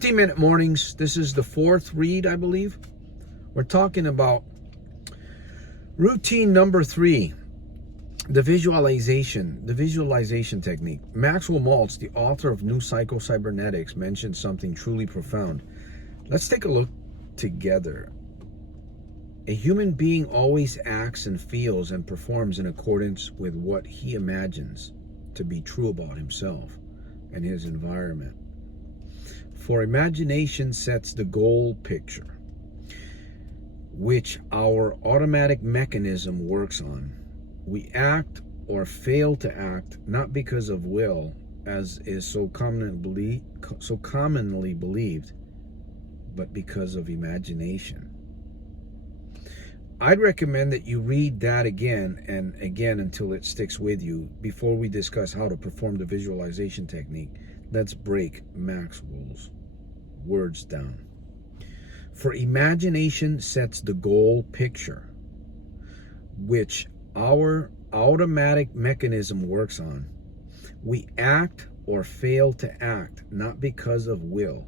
15-minute mornings. This is the fourth read, I believe. We're talking about routine number 3, the visualization technique. Maxwell Maltz, the author of New Psycho-Cybernetics, mentioned something truly profound. Let's take a look together. A human being always acts and feels and performs in accordance with what he imagines to be true about himself and his environment. For imagination sets the goal picture, which our automatic mechanism works on. We act or fail to act not because of will, as is so commonly believed, but because of imagination. I'd recommend that you read that again and again until it sticks with you before we discuss how to perform the visualization technique. Let's break Maxwell's words down. For imagination sets the goal picture, which our automatic mechanism works on. We act or fail to act not because of will,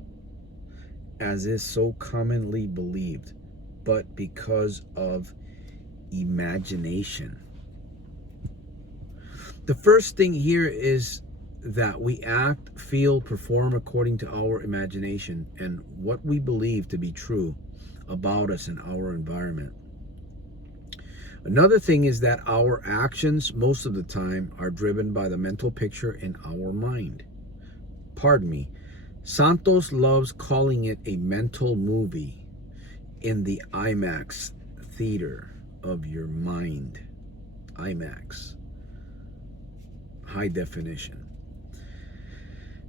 as is so commonly believed, but because of imagination. The first thing here is that we act, feel, perform according to our imagination and what we believe to be true about us and our environment. Another thing is that our actions most of the time are driven by the mental picture in our mind. Pardon me. Santos loves calling it a mental movie in the IMAX theater of your mind. IMAX. High definition.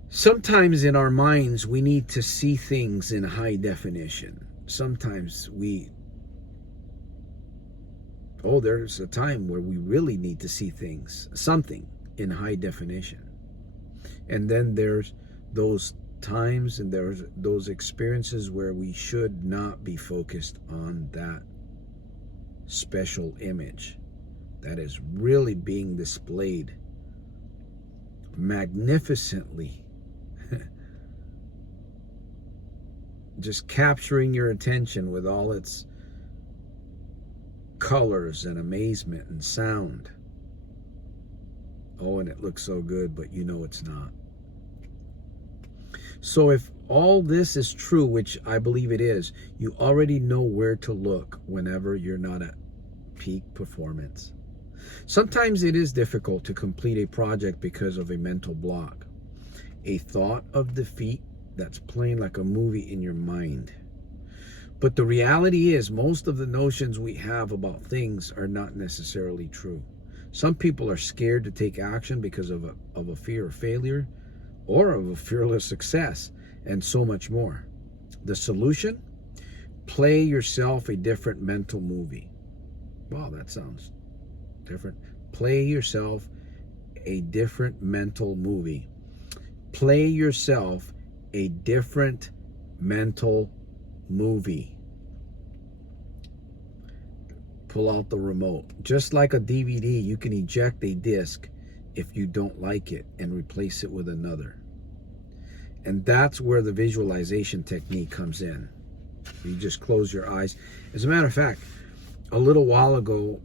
Sometimes in our minds, we need to see things in high definition. Sometimes there's a time where we really need to see something in high definition. And then there's those times and there's those experiences where we should not be focused on that special image that is really being displayed magnificently, just capturing your attention with all its colors and amazement and sound. Oh, and it looks so good, but you know it's not. So if all this is true, which I believe it is, you already know where to look whenever you're not at peak performance. Sometimes it is difficult to complete a project because of a mental block, a thought of defeat that's playing like a movie in your mind. But the reality is, most of the notions we have about things are not necessarily true. Some people are scared to take action because of a fear of failure or of a fearless success, and so much more. The solution? Play yourself a different mental movie. Wow, that sounds different. Play yourself a different mental movie. Play yourself a different mental movie. Pull out the remote. Just like a DVD, you can eject a disc if you don't like it and replace it with another. And that's where the visualization technique comes in. You just close your eyes. As a matter of fact, a little while ago,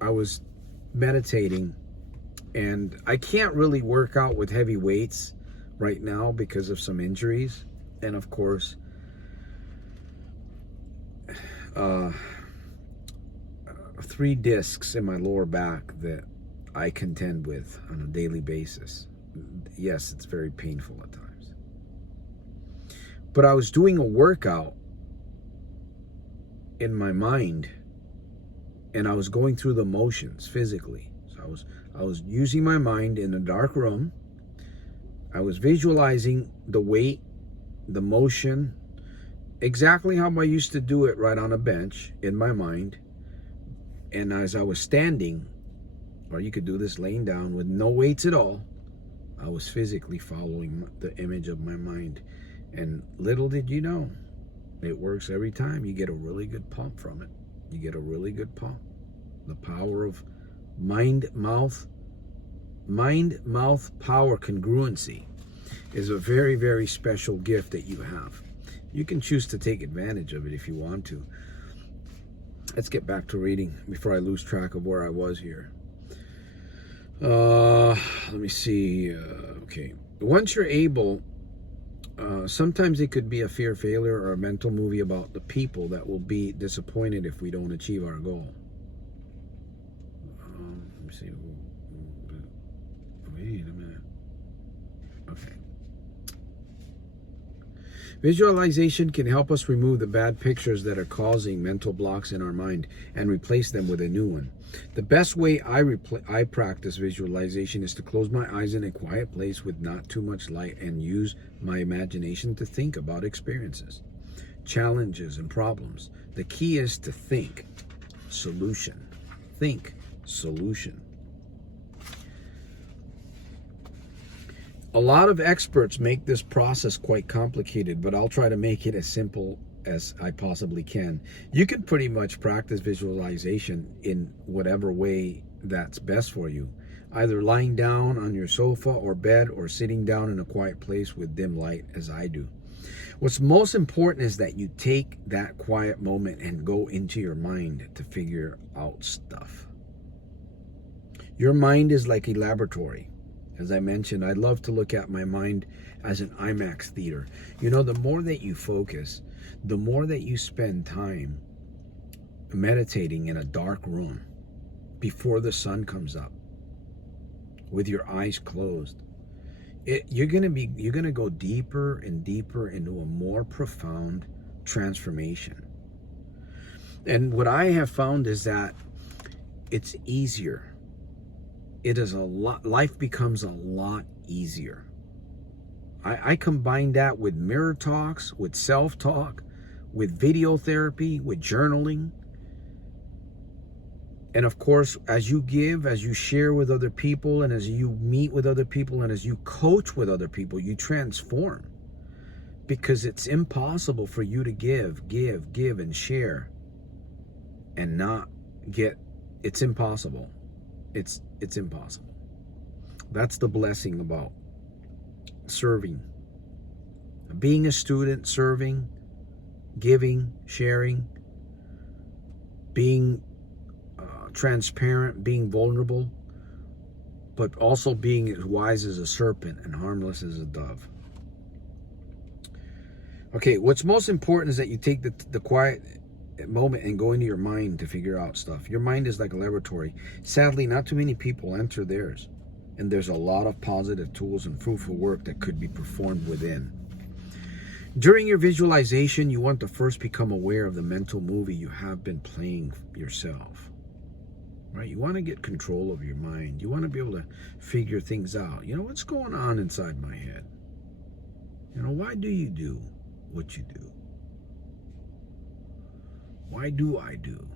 I was meditating, and I can't really work out with heavy weights right now because of some injuries, and of course 3 discs in my lower back that I contend with on a daily basis. Yes, it's very painful at times, but I was doing a workout in my mind, and I was going through the motions physically. So I was using my mind in a dark room. I was visualizing the weight, the motion, exactly how I used to do it right on a bench in my mind. And as I was standing, or you could do this laying down with no weights at all, I was physically following the image of my mind. And little did you know, it works every time. You get a really good pump from it. You get a really good pump. The power of mind-mouth power congruency. is a very, very special gift that you have. You can choose to take advantage of it if you want to. Let's get back to reading before I lose track of where I was here. Let me see. Okay. Once you're able, sometimes it could be a fear of failure or a mental movie about the people that will be disappointed if we don't achieve our goal. Let me see. Wait a minute. Okay. Visualization can help us remove the bad pictures that are causing mental blocks in our mind and replace them with a new one. The best way I practice visualization is to close my eyes in a quiet place with not too much light and use my imagination to think about experiences, challenges, and problems. The key is to think solution. Think solution. A lot of experts make this process quite complicated, but I'll try to make it as simple as I possibly can. You can pretty much practice visualization in whatever way that's best for you, either lying down on your sofa or bed or sitting down in a quiet place with dim light as I do. What's most important is that you take that quiet moment and go into your mind to figure out stuff. Your mind is like a laboratory. As I mentioned, I love to look at my mind as an IMAX theater. You know, the more that you focus, the more that you spend time meditating in a dark room before the sun comes up with your eyes closed, you're gonna go deeper and deeper into a more profound transformation. And what I have found is that it's easier. It is life becomes a lot easier. I combine that with mirror talks, with self-talk, with video therapy, with journaling. And of course, as you give, as you share with other people, and as you meet with other people, and as you coach with other people, you transform. Because it's impossible for you to give, and share and not get, it's impossible. It's impossible. That's the blessing about serving. Being a student, serving, giving, sharing, being transparent, being vulnerable, but also being as wise as a serpent and harmless as a dove. Okay, what's most important is that you take the quiet moment and go into your mind to figure out stuff. Your mind is like a laboratory. Sadly, not too many people enter theirs, and there's a lot of positive tools and fruitful work that could be performed within. During your visualization, you want to first become aware of the mental movie you have been playing yourself. Right? You want to get control of your mind. You want to be able to figure things out. You know, what's going on inside my head? You know, why do you do what you do? Why do I do?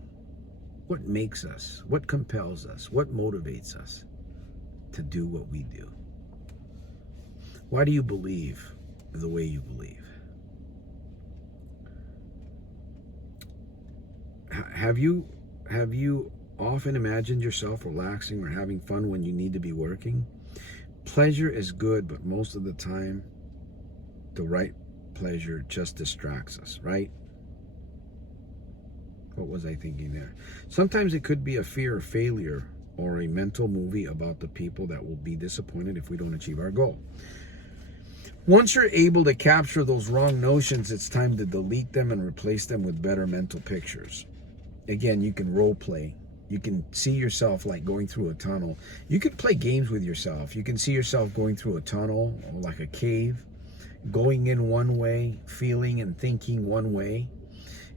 What makes us? What compels us? What motivates us to do what we do? Why do you believe the way you believe? Have you often imagined yourself relaxing or having fun when you need to be working? Pleasure is good, but most of the time, the right pleasure just distracts us, right? What was I thinking there? Sometimes it could be a fear of failure or a mental movie about the people that will be disappointed if we don't achieve our goal. Once you're able to capture those wrong notions, it's time to delete them and replace them with better mental pictures. Again, you can role play. You can see yourself like going through a tunnel. You can play games with yourself. You can see yourself going through a tunnel or like a cave, going in one way, feeling and thinking one way.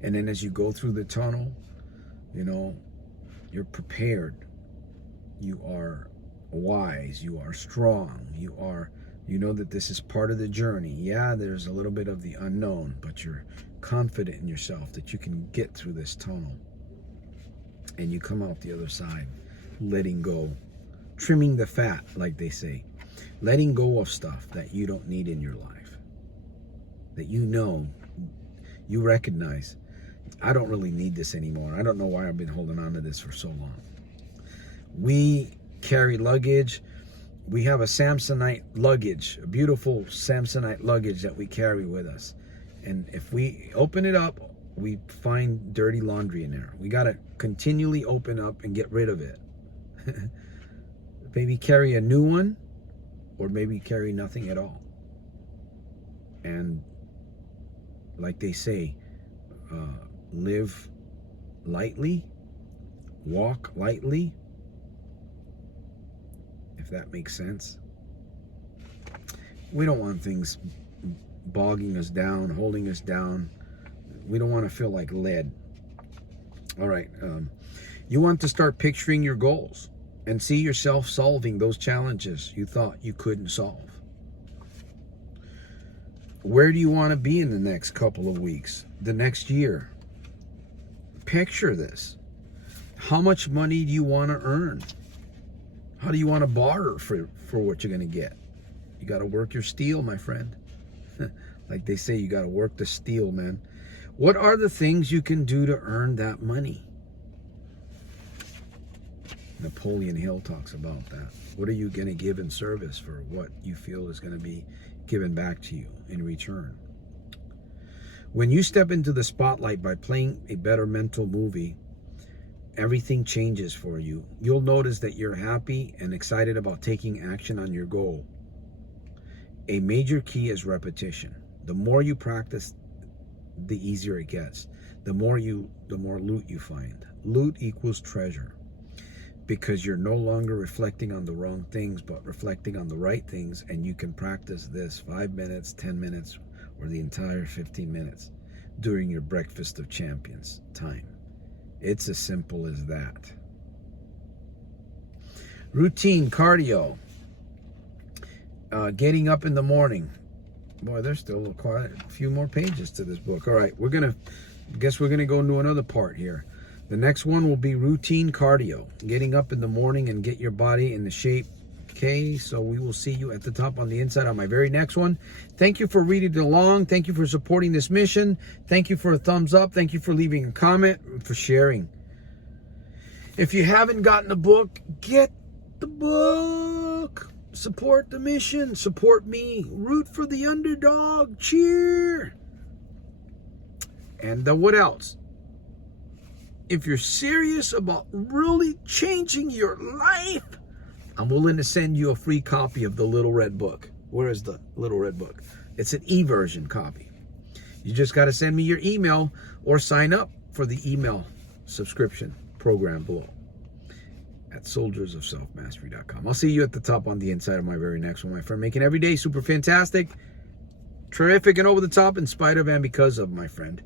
And then as you go through the tunnel, you know, you're prepared. You are wise. You are strong. You know that this is part of the journey. Yeah, there's a little bit of the unknown, but you're confident in yourself that you can get through this tunnel. And you come out the other side, letting go, trimming the fat, like they say, letting go of stuff that you don't need in your life, that you recognize, I don't really need this anymore. I don't know why I've been holding on to this for so long. We carry luggage. We have a Samsonite luggage, a beautiful Samsonite luggage that we carry with us. And if we open it up, we find dirty laundry in there. We got to continually open up and get rid of it. Maybe carry a new one, or maybe carry nothing at all. And like they say, live lightly, walk lightly, if that makes sense. We don't want things bogging us down, holding us down. We don't want to feel like lead. All right. You want to start picturing your goals and see yourself solving those challenges you thought you couldn't solve. Where do you want to be in the next couple of weeks, the next year? Picture this. How much money do you want to earn? How do you want to barter for what you're going to get? You got to work your steel, my friend. Like they say, you got to work the steel, man. What are the things you can do to earn that money? Napoleon Hill talks about that. What are you going to give in service for what you feel is going to be given back to you in return? When you step into the spotlight by playing a better mental movie, everything changes for you. You'll notice that you're happy and excited about taking action on your goal. A major key is repetition. The more you practice, the easier it gets. The more loot you find. Loot equals treasure, because you're no longer reflecting on the wrong things, but reflecting on the right things, and you can practice this 5 minutes, 10 minutes, or the entire 15 minutes during your Breakfast of Champions time. It's as simple as that. Routine cardio. Getting up in the morning. Boy, there's still quite a few more pages to this book. All right, we're gonna go into another part here. The next one will be routine cardio. Getting up in the morning and get your body in the shape. Okay, so we will see you at the top on the inside on my very next one. Thank you for reading along. Thank you for supporting this mission. Thank you for a thumbs up. Thank you for leaving a comment, for sharing. If you haven't gotten the book, get the book. Support the mission. Support me. Root for the underdog. Cheer. And what else? If you're serious about really changing your life, I'm willing to send you a free copy of the Little Red Book. Where is the Little Red Book? It's an e-version copy. You just got to send me your email or sign up for the email subscription program below at soldiersofselfmastery.com. I'll see you at the top on the inside of my very next one, my friend. Making every day super fantastic, terrific, and over the top in spite of and because of, my friend.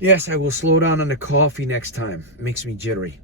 Yes, I will slow down on the coffee next time. It makes me jittery.